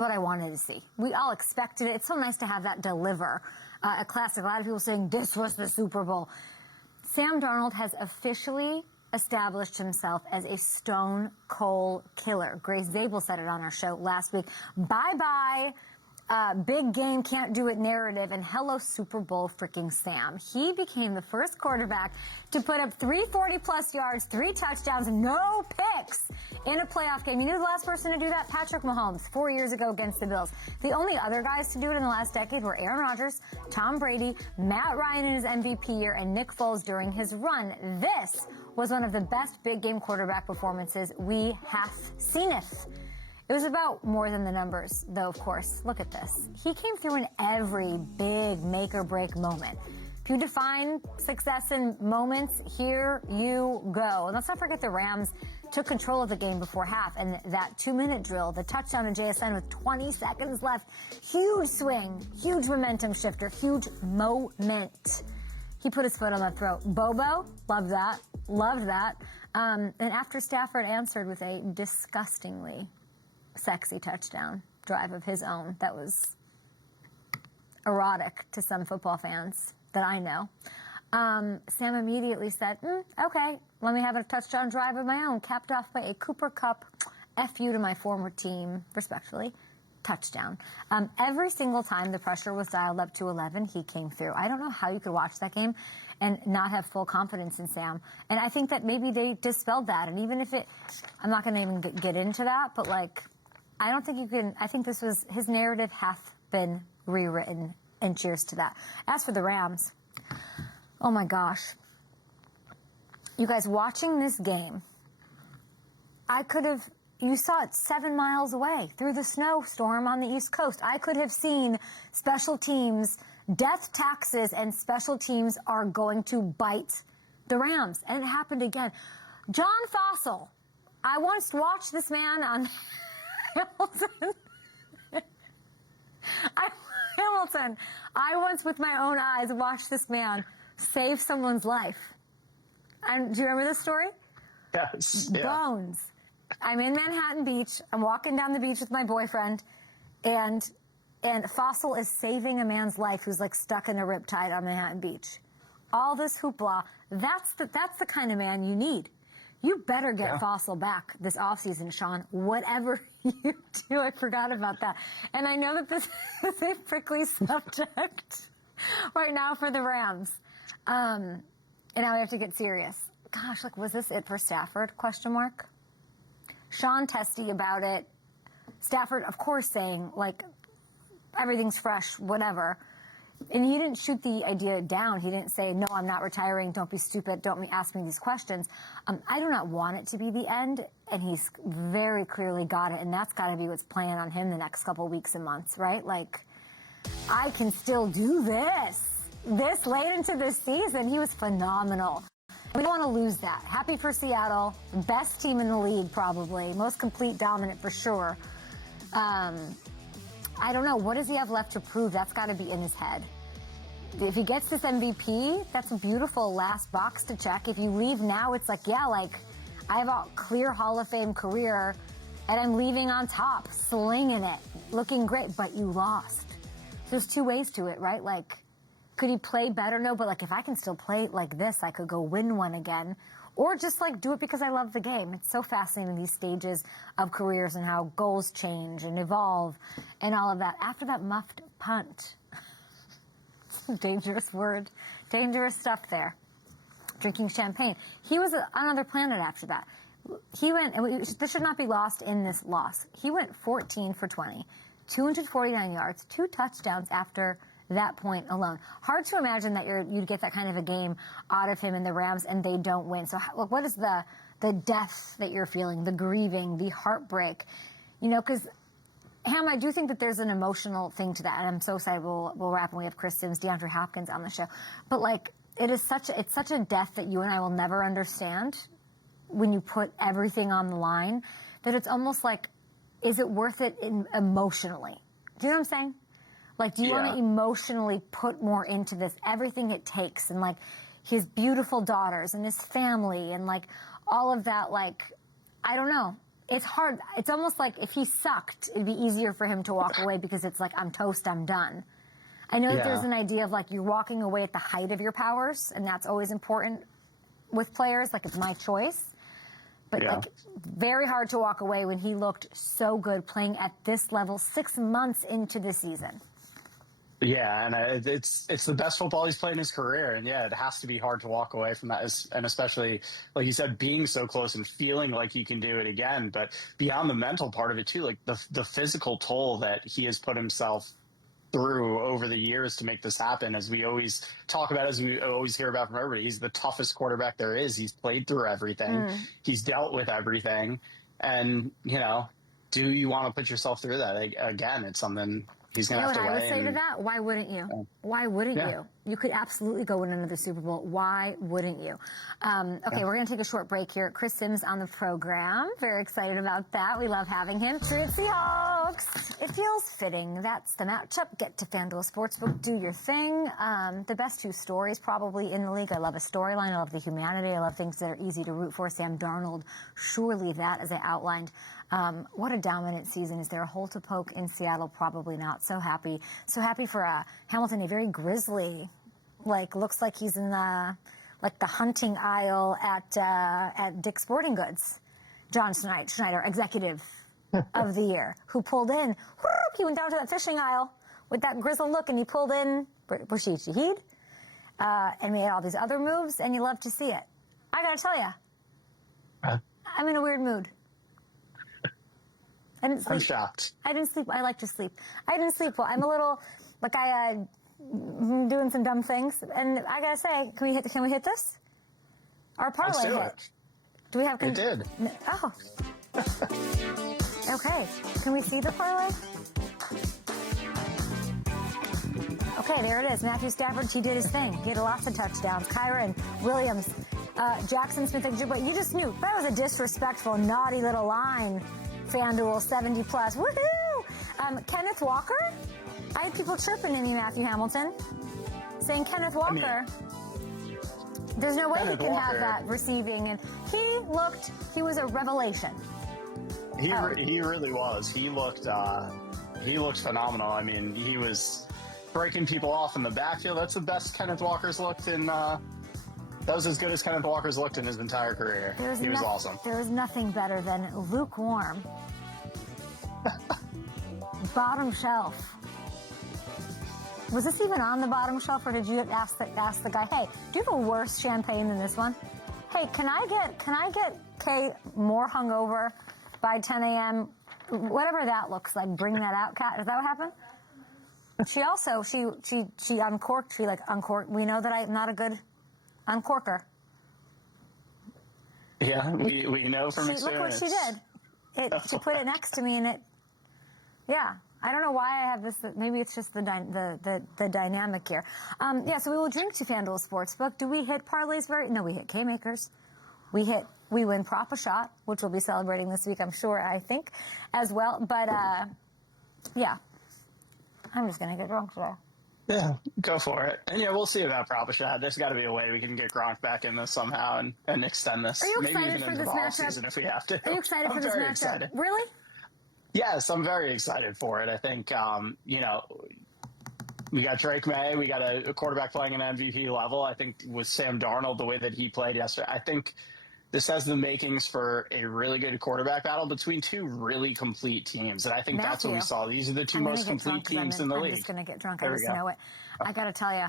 what I wanted to see. We all expected it. It's so nice to have that deliver. A classic. A lot of people saying this was the Super Bowl. Sam Darnold has officially established himself as a stone cold killer. Grace Zabel said it on our show last week. Bye-bye. Big game, can't do it narrative, and hello Super Bowl freaking Sam. He became the first quarterback to put up 340-plus yards, 3 touchdowns, no picks in a playoff game. You knew the last person to do that? Patrick Mahomes, 4 years ago against the Bills. The only other guys to do it in the last decade were Aaron Rodgers, Tom Brady, Matt Ryan in his MVP year, and Nick Foles during his run. This was one of the best big game quarterback performances we have seen. It was about more than the numbers, though, of course. Look at this. He came through in every big make-or-break moment. If you define success in moments, here you go. And let's not forget the Rams took control of the game before half, and that 2-minute drill, the touchdown to JSN with 20 seconds left, huge swing, huge momentum shifter, huge moment. He put his foot on the throat. Bobo, loved that, loved that. And after Stafford answered with a disgustingly sexy touchdown drive of his own that was erotic to some football fans that I know. Sam immediately said, okay, let me have a touchdown drive of my own, capped off by a Cooper Cup F you to my former team, respectfully, touchdown. Every single time the pressure was dialed up to 11, he came through. I don't know how you could watch that game and not have full confidence in Sam. And I think that maybe they dispelled that. And even if I'm not going to even get into that, but like, I don't think you can. I think this was his narrative hath been rewritten, and cheers to that. As for the Rams, oh my gosh. You guys watching this game, you saw it 7 miles away through the snowstorm on the East Coast. I could have seen special teams, death taxes, and special teams are going to bite the Rams. And it happened again. John Fossil, I once watched this man on Hamilton. Hamilton. I once, with my own eyes, watched this man save someone's life. And do you remember this story? Yes. Yeah. Bones. I'm in Manhattan Beach. I'm walking down the beach with my boyfriend, and Fossil is saving a man's life who's like stuck in a riptide on Manhattan Beach. All this hoopla. That's the kind of man you need. You better get Fossil back this offseason, Sean, whatever you do. I forgot about that. And I know that this is a prickly subject right now for the Rams. And now we have to get serious. Gosh, like, was this it for Stafford? Question mark. Sean testy about it. Stafford, of course, saying, like, everything's fresh, whatever. And he didn't shoot the idea down. He didn't say, no, I'm not retiring. Don't be stupid. Don't ask me these questions. I do not want it to be the end. And he's very clearly got it. And that's got to be what's playing on him the next couple weeks and months, right? Like, I can still do this. This late into the season, he was phenomenal. We don't want to lose that. Happy for Seattle. Best team in the league, probably. Most complete, dominant for sure. I don't know. What does he have left to prove? That's got to be in his head. If he gets this MVP, that's a beautiful last box to check. If you leave now, it's like, yeah, like, I have a clear Hall of Fame career, and I'm leaving on top, slinging it, looking great, but you lost. There's two ways to it, right? Like, could he play better? No, but like, if I can still play like this, I could go win one again. Or just like do it because I love the game. It's so fascinating, these stages of careers and how goals change and evolve and all of that. After that muffed punt, it's a dangerous word, dangerous stuff there. Drinking champagne. He was on another planet after that. He went, and this should not be lost in this loss. He went 14 for 20, 249 yards, 2 touchdowns after that point alone. Hard to imagine that you'd get that kind of a game out of him in the Rams and they don't win. So what is the death that you're feeling, the grieving, the heartbreak? You know, because, Ham, I do think that there's an emotional thing to that. And I'm so excited we'll wrap when we have Chris Sims, DeAndre Hopkins on the show. But, like, it's such a death that you and I will never understand when you put everything on the line, that it's almost like, is it worth it emotionally? Do you know what I'm saying? Like, do you want to emotionally put more into this, everything it takes, and, like, his beautiful daughters and his family and, like, all of that, like, I don't know. it's hard. It's almost like if he sucked, it'd be easier for him to walk away because it's like, I'm toast, I'm done. I know that there's an idea of like you're walking away at the height of your powers, and that's always important with players. Like, it's my choice. But like, very hard to walk away when he looked so good playing at this level 6 months into the season. Yeah, and it's the best football he's played in his career, and it has to be hard to walk away from that, and especially, like you said, being so close and feeling like you can do it again. But beyond the mental part of it too, like the physical toll that he has put himself through over the years to make this happen, as we always talk about, as we always hear about from everybody. He's the toughest quarterback there is. He's played through everything. He's dealt with everything. And, do you want to put yourself through that? Again, it's something he's going to have to weigh. I would say to that, why wouldn't you? Why wouldn't you? You could absolutely go win another Super Bowl. Why wouldn't you? Okay, we're going to take a short break here. Chris Sims on the program. Very excited about that. We love having him. Patriots Seahawks. It feels fitting. That's the matchup. Get to FanDuel Sportsbook. Do your thing. The best 2 stories probably in the league. I love a storyline. I love the humanity. I love things that are easy to root for. Sam Darnold, surely that, as I outlined. What a dominant season. Is there a hole to poke in Seattle? Probably not. So happy. So happy for Hamilton, a very grisly, looks like he's in the hunting aisle at Dick's Sporting Goods. John Schneider, executive of the year, who pulled in. He went down to that fishing aisle with that grizzled look, and he pulled in Rashid Shaheed and made all these other moves, and you love to see it. I got to tell you, I'm in a weird mood. I'm shocked. I didn't sleep. I like to sleep. I didn't sleep well. I'm a little, doing some dumb things. And I gotta say, can we hit this? Our parlay hit. Do we have? It did. Oh. Okay. Can we see the parlay? Okay, there it is. Matthew Stafford, he did his thing. He had lots of touchdowns. Kyron Williams, Jackson Smith, but you just knew that was a disrespectful, naughty little line. FanDuel 70 plus. Woohoo! Kenneth Walker? I had people chirping in you, Matthew Hamilton, saying Kenneth Walker. There's no way he can have that receiving. And he was a revelation. He really was. He looked phenomenal. I mean, he was breaking people off in the backfield. That's the best Kenneth Walker's looked in. That was as good as Kenneth Walker's looked in his entire career. He was awesome. There was nothing better than lukewarm. Bottom shelf. Was this even on the bottom shelf, or did you ask the guy, hey, do you have a worse champagne than this one? Hey, can I get Kay more hungover by 10 a.m.? Whatever that looks like, bring that out, Kat. Is that what happened? She also, she uncorked. She uncorked. We know that I'm not a good uncorker. Yeah, we know from experience. Look what she did. She put it next to me, and it. Yeah, I don't know why I have this. Maybe it's just the dynamic here. So we will drink to FanDuel Sportsbook. Do we hit parlays? No, we hit K-makers. We win Prop a Shot, which we'll be celebrating this week, I'm sure, I think, as well. But, I'm just going to get drunk today. Yeah, go for it. And we'll see about Prop a Shot. There's got to be a way we can get Gronk back in this somehow and extend this. Are you excited maybe even for into this the matchup? offseason if we have to. Are you excited for this matchup? Excited. Really? Yes, I'm very excited for it. I think, we got Drake May. We got a quarterback playing an MVP level. I think with Sam Darnold, the way that he played yesterday, I think this has the makings for a really good quarterback battle between 2 really complete teams. And I think that's what we saw. These are the 2 most complete teams in the league. I'm just going to get drunk. I just know it. I got to tell you,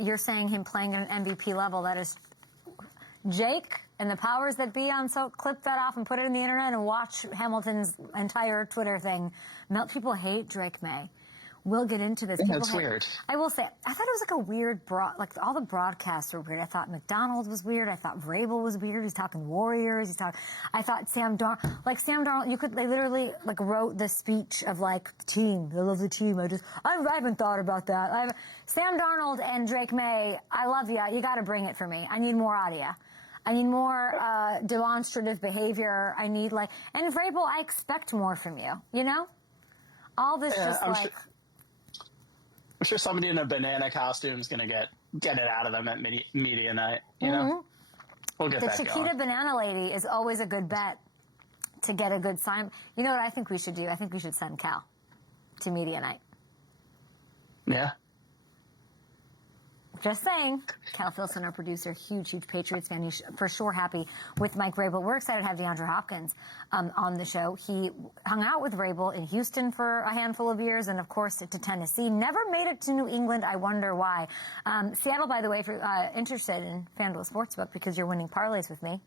you're saying him playing at an MVP level. That is Jake and the powers that be on. So clip that off and put it in the internet and watch Hamilton's entire Twitter thing. People hate Drake May. We'll get into this. That's weird. I will say, I thought it was a weird all the broadcasts were weird. I thought McDonald was weird. I thought Vrabel was weird. He's talking Warriors. I thought Sam Darnold, they literally wrote the speech of team. I love the team. I haven't thought about that. Sam Darnold and Drake May, I love you. You got to bring it for me. I need more audio. I need more demonstrative behavior. I need and Vrabel, I expect more from you. All this I'm sure somebody in a banana costume is going to get it out of them at media night. We'll get that going. The Chiquita Banana Lady is always a good bet. to get a good sign. You know what I think we should do? I think we should send Cal to media night. Yeah. Just saying. Cal Filson, our producer, huge Patriots fan. He's for sure happy with Mike Vrabel. We're excited to have DeAndre Hopkins on the show. He hung out with Vrabel in Houston for a handful of years and, of course, to Tennessee. Never made it to New England. I wonder why. Seattle, by the way, if you're interested in FanDuel Sportsbook because you're winning parlays with me,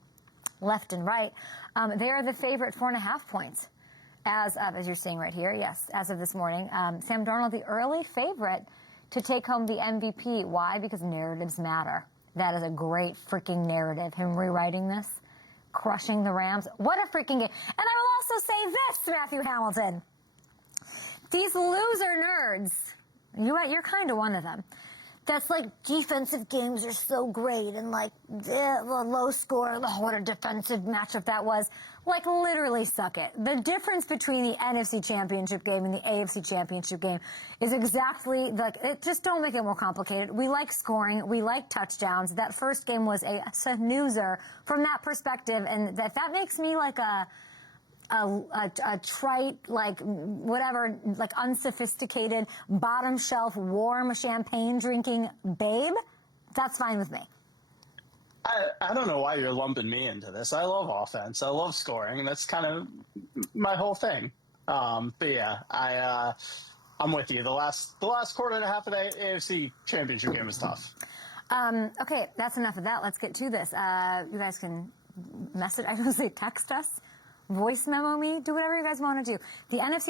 left and right, they are the favorite 4.5 points. As you're seeing right here, yes, as of this morning. Sam Darnold, the early favorite to take home the MVP. Why? Because narratives matter. That is a great freaking narrative. Him rewriting this, crushing the Rams. What a freaking game. And I will also say this, Matthew Hamilton. These loser nerds, you're kind of one of them. That's like defensive games are so great and like the low score, what a defensive matchup that was. Like literally suck it. The difference between the NFC Championship game and the AFC Championship game is exactly like it. Just don't make it more complicated. We like scoring. We like touchdowns. That first game was a snoozer from that perspective, and that makes me like a trite, like whatever, like unsophisticated, bottom shelf, warm champagne drinking babe. That's fine with me. I don't know why you're lumping me into this. I love offense. I love scoring. That's kind of my whole thing. But yeah, I'm with you. The last quarter and a half of the AFC Championship game was tough. Okay, that's enough of that. Let's get to this. You guys can message. I don't say text us, voice memo me, do whatever you guys want to do. The NFC